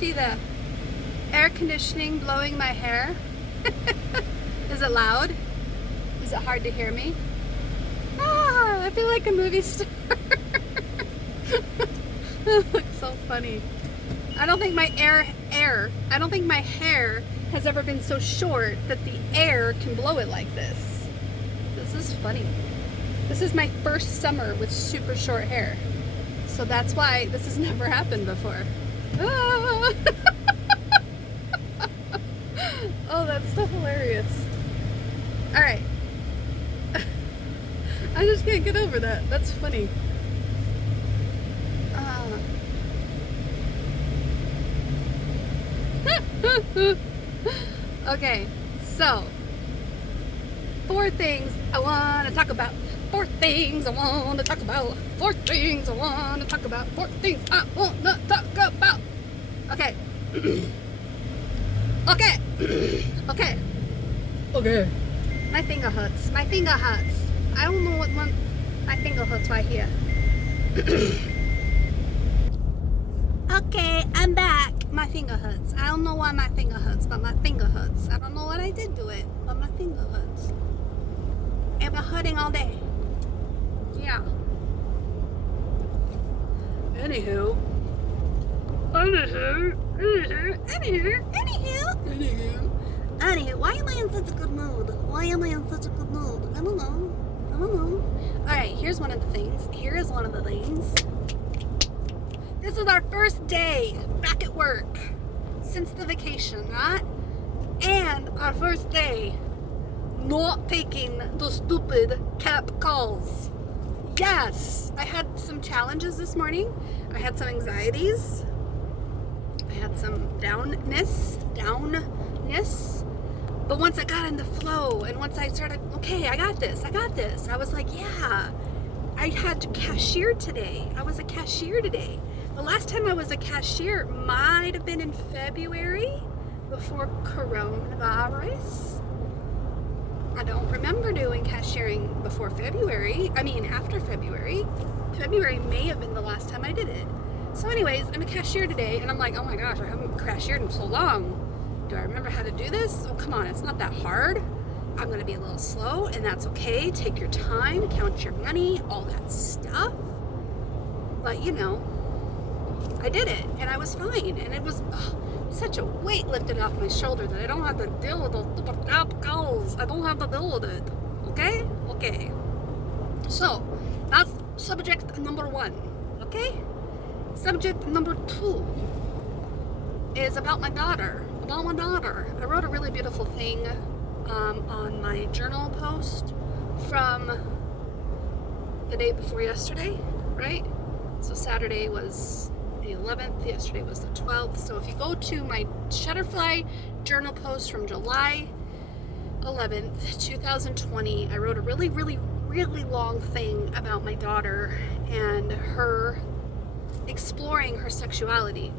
see the air conditioning blowing my hair? Is it loud? Is it hard to hear me? Ah, I feel like a movie star. That looks so funny. I don't think my hair has ever been so short that the air can blow it like this. This is funny. This is my first summer with super short hair. So that's why this has never happened before. Ah! Oh, that's so hilarious. All right. I just can't get over that. That's funny. Okay, so 4 things I want to talk about. 4 things I want to talk about. 4 things I want to talk about. 4 things I want to talk about. Okay. Okay. My finger hurts. My finger hurts. I don't know what one. My finger hurts right here. Okay, I'm back. My finger hurts. I don't know why my finger hurts, but my finger hurts. I don't know what I did to it, but my finger hurts. It's been hurting all day. Yeah. Anywho, why am I in such a good mood? I don't know. Alright, here's one of the things. This is our first day back at work since the vacation, right? And our first day not taking the stupid cap calls. Yes, I had some challenges this morning. I had some anxieties. I had some downness. But once I got in the flow and once I started, okay, I got this. I was like, yeah, I had to cashier today. I was a cashier today. The last time I was a cashier might have been in February before coronavirus. I don't remember doing cashiering before February. I mean, after February. February may have been the last time I did it. So anyways, I'm a cashier today and I'm like, oh my gosh, I haven't cashiered in so long. Do I remember how to do this? Oh, come on, it's not that hard. I'm gonna be a little slow and that's okay. Take your time, count your money, all that stuff. But you know, I did it and I was fine. And it was such a weight lifted off my shoulder that I don't have to deal with those stupid cap calls. I don't have to deal with it. Okay? Okay. So, that's subject number 1. Okay? Subject number 2 is about my daughter. I wrote a really beautiful thing on my journal post from the day before yesterday, right? So Saturday was the 11th, yesterday was the 12th. So if you go to my Shutterfly journal post from July 11th, 2020, I wrote a really, really, really long thing about my daughter and her exploring her sexuality.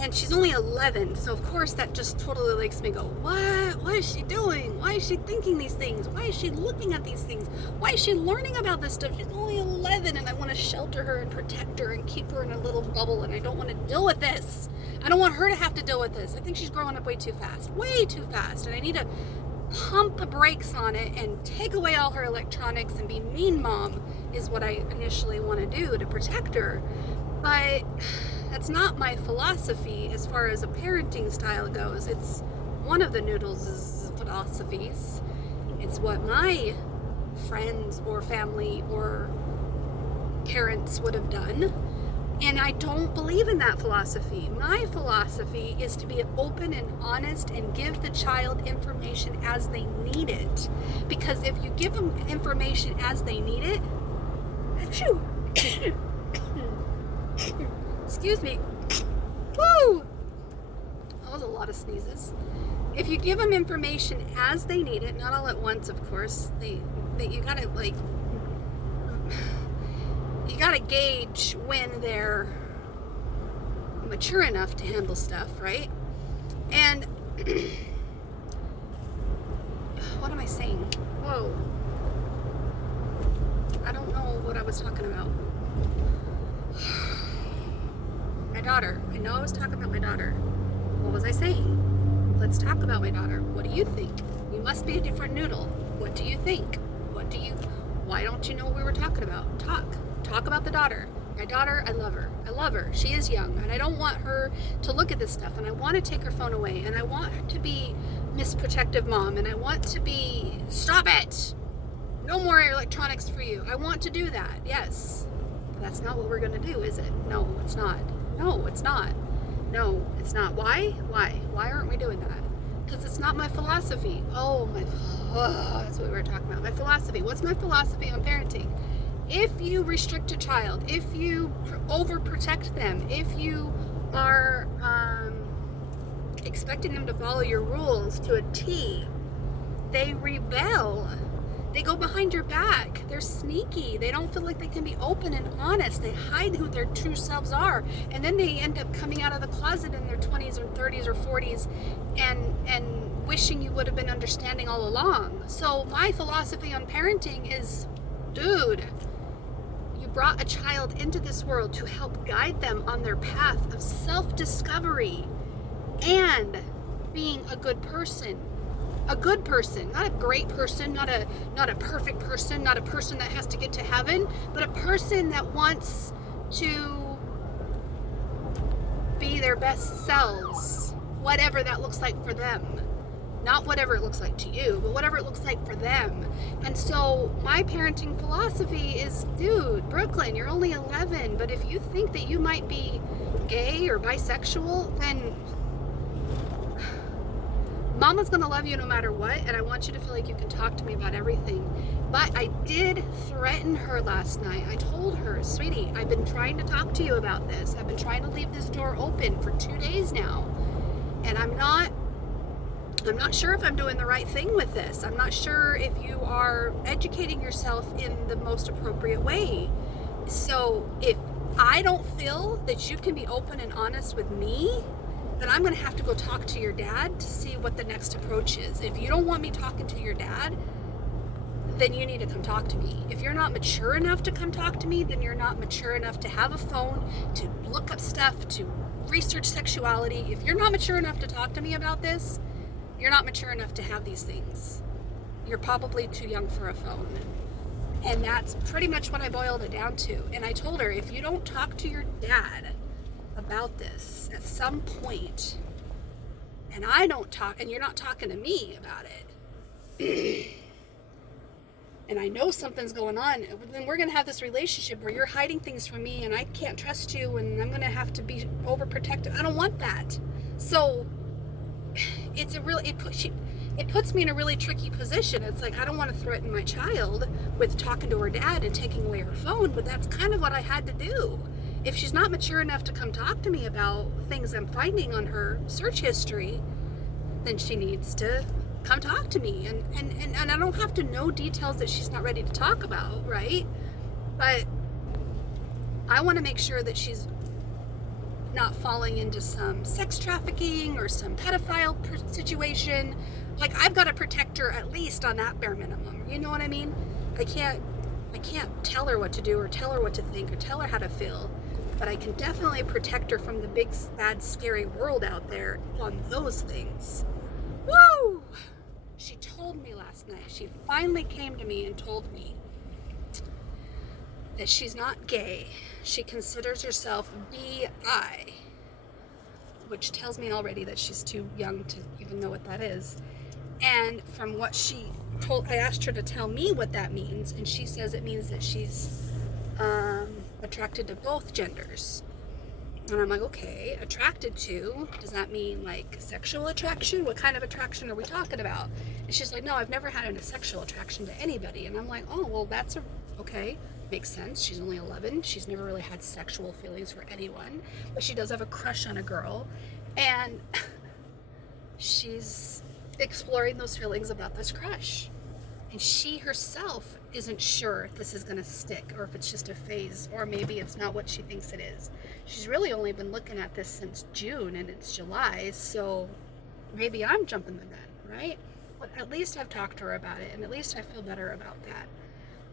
And she's only 11, so of course that just totally makes me go, what? What is she doing? Why is she thinking these things? Why is she looking at these things? Why is she learning about this stuff? She's only 11 and I want to shelter her and protect her and keep her in a little bubble and I don't want to deal with this. I don't want her to have to deal with this. I think she's growing up way too fast. And I need to pump the brakes on it and take away all her electronics and be mean mom is what I initially want to do to protect her. But that's not my philosophy as far as a parenting style goes. It's one of the Noodles' philosophies. It's what my friends or family or parents would have done. And I don't believe in that philosophy. My philosophy is to be open and honest and give the child information as they need it. Because if you give them information as they need it, excuse me. Woo! That was a lot of sneezes. If you give them information as they need it, not all at once, of course. You gotta gauge when they're mature enough to handle stuff, right? And what am I saying? Whoa. I don't know what I was talking about. My daughter. I know I was talking about my daughter. What was I saying? Let's talk about my daughter. What do you think? You must be a different noodle. What do you think? Why don't you know what we were talking about? Talk about the daughter. My daughter, I love her. I love her. She is young, and I don't want her to look at this stuff, and I want to take her phone away, and I want her to be Miss Protective Mom, and I want to be, stop it! No more electronics for you. I want to do that, yes. But that's not what we're going to do, is it? No, it's not. No, it's not. No, it's not. Why? Why aren't we doing that? Because it's not my philosophy. That's what we were talking about. My philosophy. What's my philosophy on parenting? If you restrict a child, if you overprotect them, if you are expecting them to follow your rules to a T, they rebel. They go behind your back. They're sneaky. They don't feel like they can be open and honest. They hide who their true selves are. And then they end up coming out of the closet in their 20s or 30s or 40s and wishing you would have been understanding all along. So my philosophy on parenting is, dude, you brought a child into this world to help guide them on their path of self-discovery and being a good person. A good person, not a great person, not a perfect person, not a person that has to get to heaven, but a person that wants to be their best selves, whatever that looks like for them. Not whatever it looks like to you, but whatever it looks like for them. And so my parenting philosophy is, dude, Brooklyn, you're only 11, but if you think that you might be gay or bisexual, then Mama's gonna love you no matter what, and I want you to feel like you can talk to me about everything. But I did threaten her last night. I told her, sweetie, I've been trying to talk to you about this. I've been trying to leave this door open for 2 days now, and I'm not sure if I'm doing the right thing with this. I'm not sure if you are educating yourself in the most appropriate way. So if I don't feel that you can be open and honest with me, then I'm going to have to go talk to your dad to see what the next approach is. If you don't want me talking to your dad, then you need to come talk to me. If you're not mature enough to come talk to me, then you're not mature enough to have a phone, to look up stuff, to research sexuality. If you're not mature enough to talk to me about this, you're not mature enough to have these things. You're probably too young for a phone. And that's pretty much what I boiled it down to. And I told her, if you don't talk to your dad about this at some point, and I don't talk, and you're not talking to me about it, and I know something's going on, then we're going to have this relationship where you're hiding things from me and I can't trust you and I'm going to have to be overprotective. I don't want that. So it's it puts me in a really tricky position. It's like, I don't want to threaten my child with talking to her dad and taking away her phone, but that's kind of what I had to do. If she's not mature enough to come talk to me about things I'm finding on her search history, then she needs to come talk to me. And I don't have to know details that she's not ready to talk about, right? But I want to make sure that she's not falling into some sex trafficking or some pedophile situation. Like, I've got to protect her at least on that bare minimum. You know what I mean? I can't tell her what to do or tell her what to think or tell her how to feel. But I can definitely protect her from the big, bad, scary world out there on those things. Woo! She told me last night, she finally came to me and told me that she's not gay. She considers herself d.i.d, which tells me already that she's too young to even know what that is. And from what she told, I asked her to tell me what that means, and she says it means that she's attracted to both genders. And I'm like, okay, attracted to, does that mean like sexual attraction? What kind of attraction are we talking about? And she's like, no, I've never had a sexual attraction to anybody. And I'm like, oh, well, that's okay, makes sense. She's only 11. She's never really had sexual feelings for anyone, but she does have a crush on a girl, and she's exploring those feelings about this crush. And she herself isn't sure if this is going to stick or if it's just a phase, or maybe it's not what she thinks it is. She's really only been looking at this since June, and it's July, so maybe I'm jumping the gun, right? But at least I've talked to her about it, and at least I feel better about that.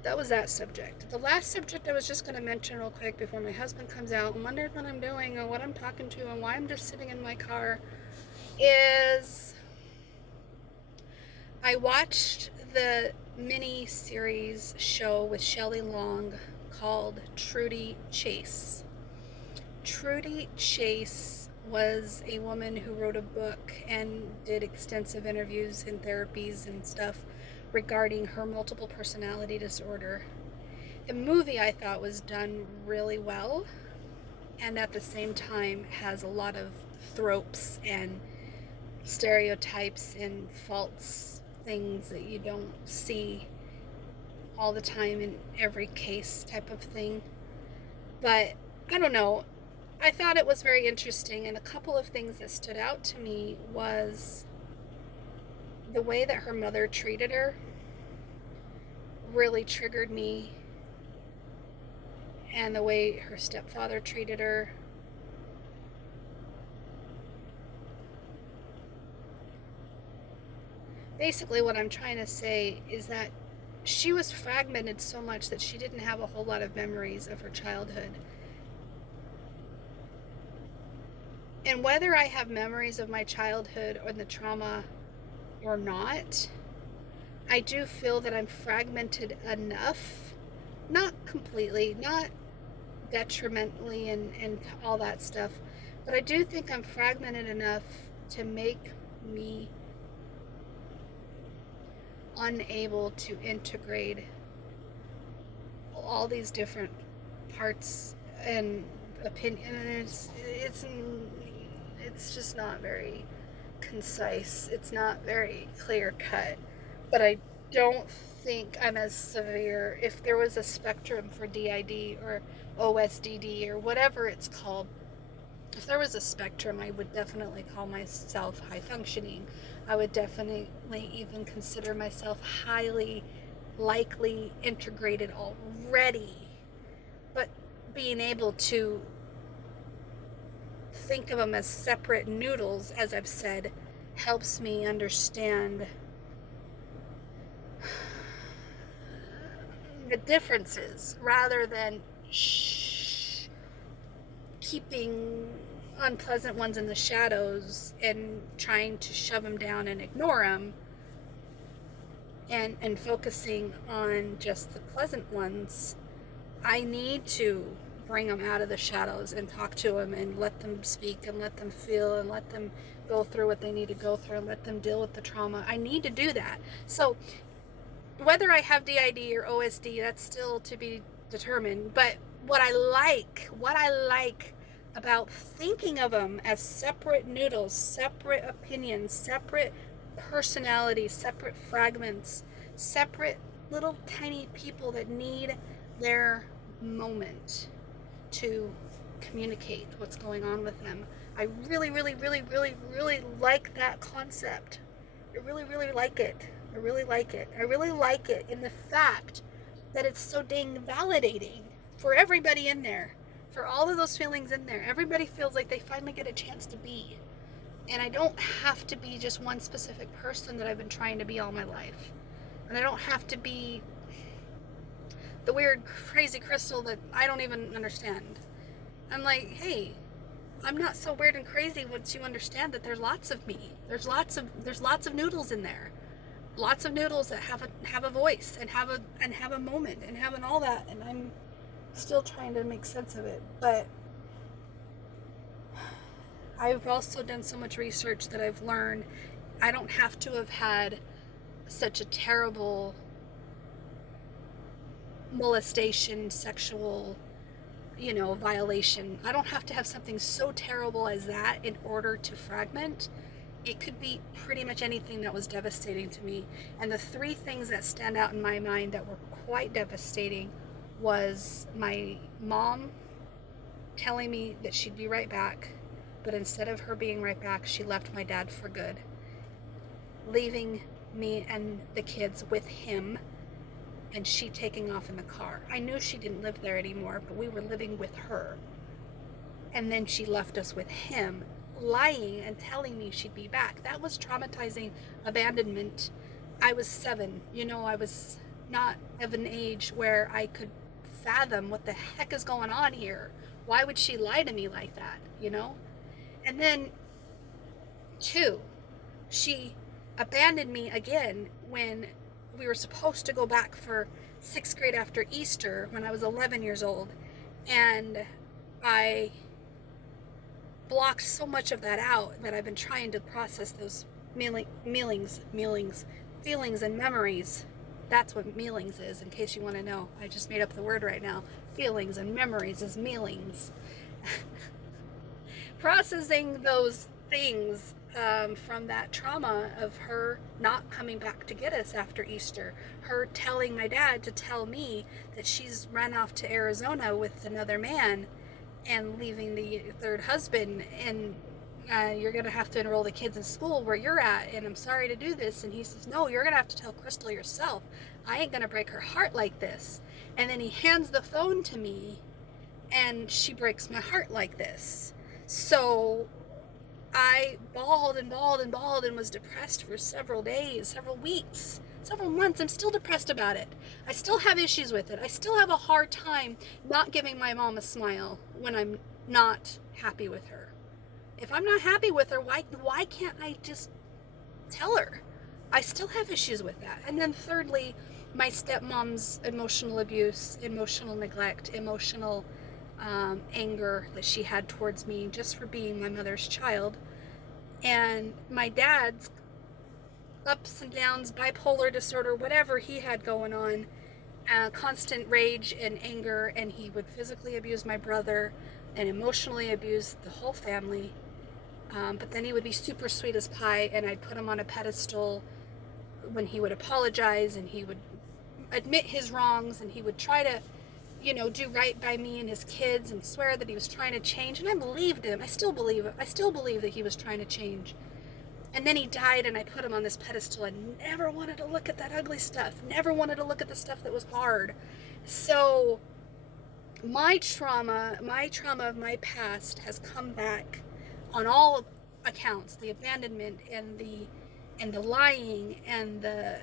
that was that subject. The last subject I was just going to mention real quick before my husband comes out and wonders what I'm doing and what I'm talking to and why I'm just sitting in my car is I watched the mini series show with Shelley Long called Trudy Chase. Trudy Chase was a woman who wrote a book and did extensive interviews and therapies and stuff regarding her multiple personality disorder. The movie I thought was done really well, and at the same time has a lot of tropes and stereotypes and false things that you don't see all the time in every case type of thing. But I don't know, I thought it was very interesting, and a couple of things that stood out to me was the way that her mother treated her really triggered me, and the way her stepfather treated her. Basically, what I'm trying to say is that she was fragmented so much that she didn't have a whole lot of memories of her childhood. And whether I have memories of my childhood or the trauma or not, I do feel that I'm fragmented enough, not completely, not detrimentally and all that stuff, but I do think I'm fragmented enough to make me unable to integrate all these different parts and opinions. It's just not very concise. It's not very clear cut. But I don't think I'm as severe. If there was a spectrum for d.i.d or OSDD or whatever it's called, if there was a spectrum, I would definitely call myself high functioning. I would definitely even consider myself highly likely integrated already. But being able to think of them as separate noodles, as I've said, helps me understand the differences rather than keeping unpleasant ones in the shadows and trying to shove them down and ignore them, and focusing on just the pleasant ones. I need to bring them out of the shadows and talk to them and let them speak and let them feel and let them go through what they need to go through and let them deal with the trauma. I need to do that. So whether I have d.i.d or OSD, that's still to be determined. But what I like about thinking of them as separate noodles, separate opinions, separate personalities, separate fragments, separate little tiny people that need their moment to communicate what's going on with them. I really like that concept. I really like it. I really like it in the fact that it's so dang validating for everybody in there, for all of those feelings in there. Everybody feels like they finally get a chance to be. And I don't have to be just one specific person that I've been trying to be all my life. And I don't have to be the weird, crazy crystal that I don't even understand. I'm like, hey, I'm not so weird and crazy once you understand that there's lots of me. There's lots of noodles in there. Lots of noodles that have a voice and have a moment and having all that, and I'm still trying to make sense of it. But I've also done so much research that I've learned I don't have to have had such a terrible molestation, sexual, violation. I don't have to have something so terrible as that in order to fragment. It could be pretty much anything that was devastating to me. And the three things that stand out in my mind that were quite devastating was my mom telling me that she'd be right back, but instead of her being right back, she left my dad for good, leaving me and the kids with him, and she taking off in the car. I knew she didn't live there anymore, but we were living with her. And then she left us with him, lying and telling me she'd be back. That was traumatizing abandonment. I was 7. I was not of an age where I could fathom what the heck is going on here. Why would she lie to me like that, you know? And then, two, she abandoned me again when we were supposed to go back for 6th grade after Easter when I was 11 years old. And I blocked so much of that out that I've been trying to process those feelings and memories. That's what mealings is, in case you want to know. I just made up the word right now. Feelings and memories is mealings. Processing those things from that trauma of her not coming back to get us after Easter, her telling my dad to tell me that she's run off to Arizona with another man and leaving the third husband, and you're going to have to enroll the kids in school where you're at, and I'm sorry to do this. And he says, no, you're going to have to tell Crystal yourself. I ain't going to break her heart like this. And then he hands the phone to me, and she breaks my heart like this. So I bawled and bawled and bawled and was depressed for several days, several weeks, several months. I'm still depressed about it. I still have issues with it. I still have a hard time not giving my mom a smile when I'm not happy with her. If I'm not happy with her, why can't I just tell her? I still have issues with that. And then thirdly, my stepmom's emotional abuse, emotional neglect, emotional anger that she had towards me just for being my mother's child. And my dad's ups and downs, bipolar disorder, whatever he had going on, constant rage and anger, and he would physically abuse my brother and emotionally abuse the whole family. But then he would be super sweet as pie, and I'd put him on a pedestal when he would apologize, and he would admit his wrongs, and he would try to, do right by me and his kids and swear that he was trying to change. And I believed him. I still believe it. I still believe that he was trying to change. And then he died, and I put him on this pedestal and never wanted to look at that ugly stuff. Never wanted to look at the stuff that was hard. So my trauma of my past has come back on all accounts. The abandonment and the lying and the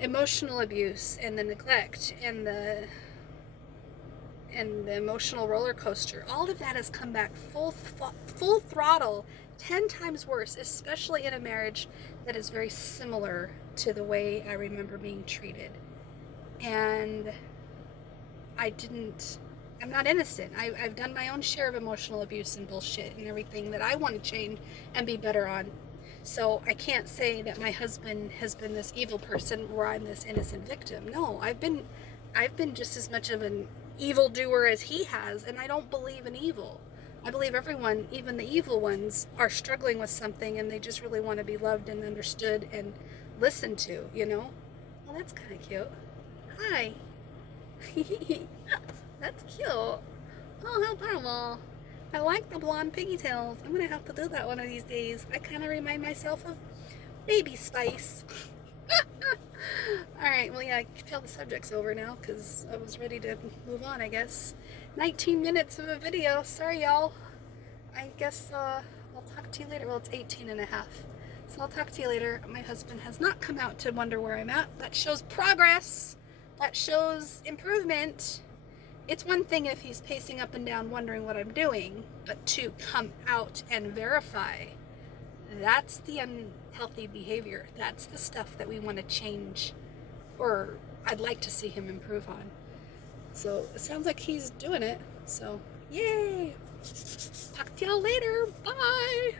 emotional abuse and the neglect and the emotional roller coaster. All of that has come back full throttle, 10 times worse, especially in a marriage that is very similar to the way I remember being treated. And I'm not innocent. I've done my own share of emotional abuse and bullshit and everything that I want to change and be better on. So I can't say that my husband has been this evil person where I'm this innocent victim. No, I've been just as much of an evildoer as he has, and I don't believe in evil. I believe everyone, even the evil ones, are struggling with something, and they just really want to be loved and understood and listened to, Well, that's kind of cute. Hi. That's cute. Oh, how adorable. I like the blonde pigtails. I'm going to have to do that one of these days. I kind of remind myself of Baby Spice. Alright, well, yeah, I can tell the subject's over now because I was ready to move on, I guess. 19 minutes of a video. Sorry, y'all. I guess I'll talk to you later. Well, it's 18 and a half. So I'll talk to you later. My husband has not come out to wonder where I'm at. That shows progress. That shows improvement. It's one thing if he's pacing up and down wondering what I'm doing, but to come out and verify, that's the unhealthy behavior. That's the stuff that we want to change, or I'd like to see him improve on. So it sounds like he's doing it. So, yay! Talk to y'all later. Bye!